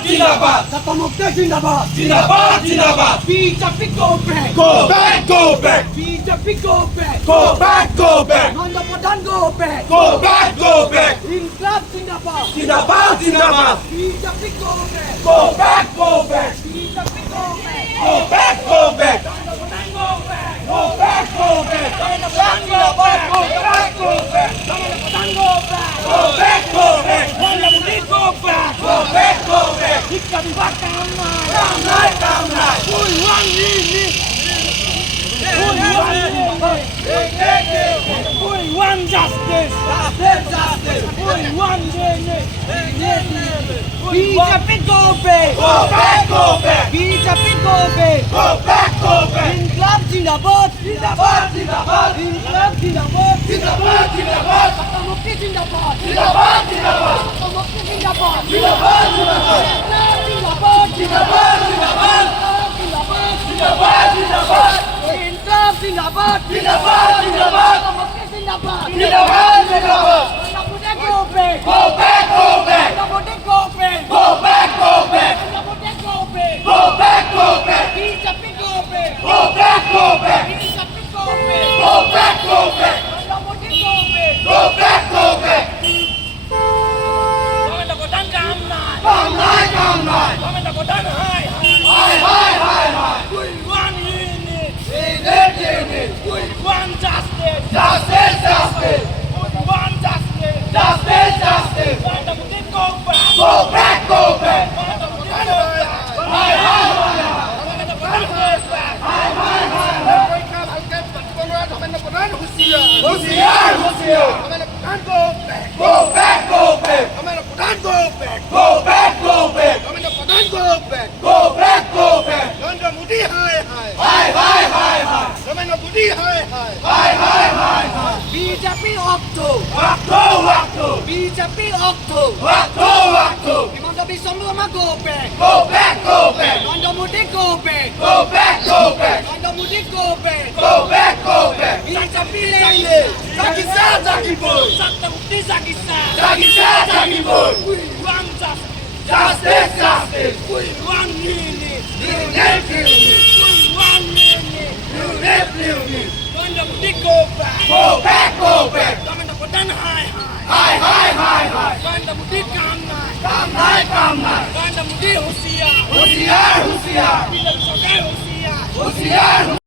जिंदाबाद Dr. Mukti जिंदाबाद जिंदाबाद जिंदाबाद BJP go back go back go back BJP go back go back go back Nanda Pradhan go back go back go back Inkılap जिंदाबाद जिंदाबाद जिंदाबाद BJP go back go back go back BJP go back go back go back Nanda Pradhan go back go back go back Nanda Pradhan जिंदाबाद go back go back Nanda Pradhan go back go back go back Nanda Modi go back go back go back Hikka Vibhag Kamnai Kamnai Kamnai We want unity We want justice justice We want unity BJP go back go back go back BJP go back go back go back Inkılap जिंदाबाद जिंदाबाद जिंदाबाद Inkılap जिंदाबाद जिंदाबाद जिंदाबाद Dr. Mukti जिंदाबाद जिंदाबाद जिंदाबाद Dr. Mukti जिंदाबाद जिंदाबाद जिंदाबाद जिंदाबाद जिंदाबाद जिंदाबाद जिंदाबाद जिंदाबाद Inkılap जिंदाबाद जिंदाबाद जिंदाबाद Dr. Mukti जिंदाबाद जिंदाबाद जिंदाबाद Nanda Pradhan go back go back go back Nanda Modi go back go back go back Nanda Modi go back go back go back BJP go back go back go back BJP go back go back go back Nanda Modi go back go back go back Nanda Pradhan Kamnai Kamnai Kamnai Nanda Pradhan hai Hai hai hai hai We want unity unity We want justice justice justice We want justice justice justice Nanda Modi go back go back go back Nanda Modi go back hai hai hai Nanda Pradhan go back होशियार होशियार go back go back go back go back go back go back go back hai hai hai hai hai hai hai hai BJP Okto waktu BJP Okto waktu Himanta Biswa Sarma go back go back go back Nanda Modi go back go back go back Nanda Modi go back go back go back BJP lele Zakisa Zakipur Dr. Mukti Zakisa Zakisa Zakipur We want justice justice justice We want unity unity We want unity unity Nanda Modi go back go back go back Nanda Pradhan hai hai hai hai hai Nanda Modi Kamnai Kamnai Kamnai Nanda Modi होशियार होशियार होशियार BJP सरकार होशियार होशियार